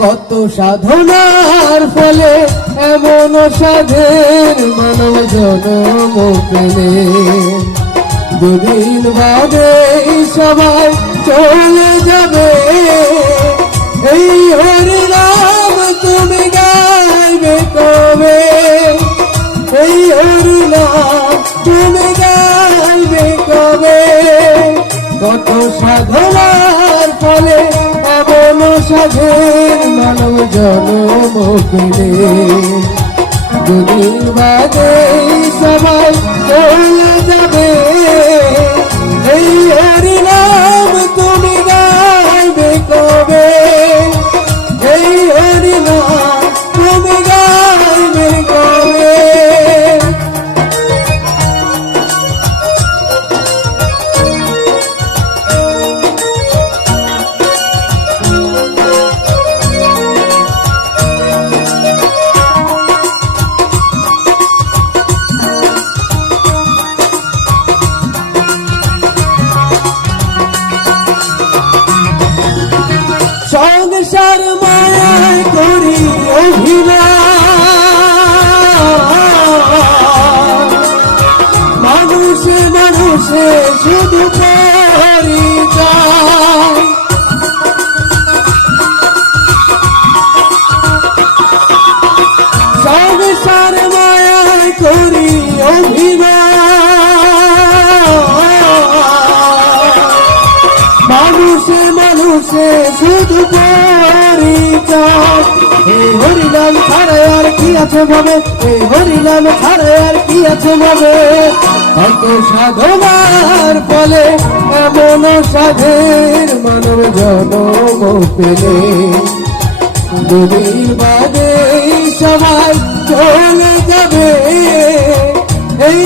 কত সাধনার ফলে এমন সাধের মানব জন্ম পেলে, দুদিন বাদে সবাই চলে যাবে। এই হরি নাম তুমি গাইবে কবে? এই হরি নাম তুমি গাইবে কবে? কত সাধনার ফলে এমন সাধের মানব জন্ম পেলে, দুদিন বাদে সবাই চলে যাবে। এই হরি নাম তুমি গাইবে কবে? এই হরি নাম তুমি গাইবে কবে? সংসার মায়ায় করি অভিনয়, মানুষে মানুষে শুধু পরিচয়। সংসার মায়ায় করি অভিনয়, মানুষে মানুষে শুধু পরিচয়। এই হরিনাম ছাড়া আর কি আছে ভাবে? এই হরিনাম ছাড়া আর কি আছে ভাবে? কত সাধনার ফলে এমন সাধের মানব জন্ম পেলে, দুদিন বাদে সবাই চলে যাবে। এই